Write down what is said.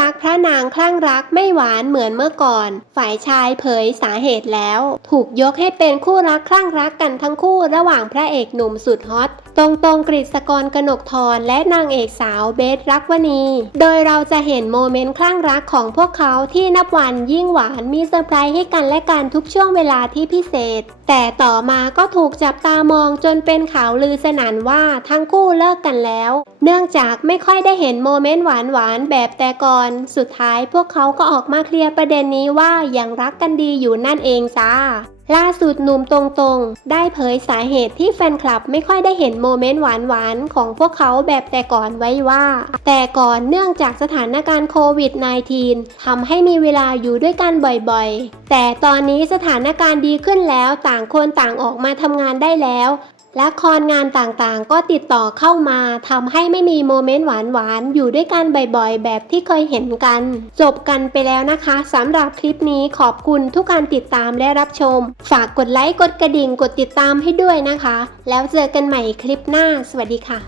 รักพระนางคลั่งรักไม่หวานเหมือนเมื่อก่อน ฝ่ายชายเผยสาเหตุแล้ว ถูกยกให้เป็นคู่รักคลั่งรักกันทั้งคู่ระหว่างพระเอกหนุ่มสุดฮอตตรงตรงกฤษกรกนกทรและนางเอกสาวเบสรักวณี โดยเราจะเห็นโมเมนต์คลั่งรักของพวกเขาที่นับวันยิ่งหวานมีเซอร์ไพรส์ให้กันและกันทุกช่วงเวลาที่พิเศษ แต่ต่อมาก็ถูกจับตามองจนเป็นข่าวลือสนั่นว่าทั้งคู่เลิกกันแล้ว เนื่องจากไม่ค่อยได้เห็นโมเมนต์หวานๆแบบแต่ก่อน สุดท้ายพวกเขาก็ออกมาเคลียร์ประเด็นนี้ว่ายังรักกันดีอยู่นั่นเองจ้าล่าสุดหนุ่มตรงๆ ได้เผยสาเหตุที่แฟนคลับไม่ค่อยได้เห็นโมเมนต์หวานๆ ของพวกเขาแบบแต่ก่อนไว้ว่า แต่ก่อนเนื่องจากสถานการณ์โควิด -19 ทำให้มีเวลาอยู่ด้วยกันบ่อยๆ แต่ตอนนี้สถานการณ์ดีขึ้นแล้วต่างคนต่างออกมาทำงานได้แล้วละคอนงานต่างๆ ก็ติดต่อเข้ามาทำให้ไม่มีโมเมนต์หวานๆ อยู่ด้วยกันบ่อยๆ แบบที่เคยเห็นกัน จบกันไปแล้วนะคะสำหรับคลิปนี้ขอบคุณทุกการติดตามและรับชม ฝากกดไลค์กดกระดิ่งกดติดตามให้ด้วยนะคะ แล้วเจอกันใหม่คลิปหน้า สวัสดีค่ะ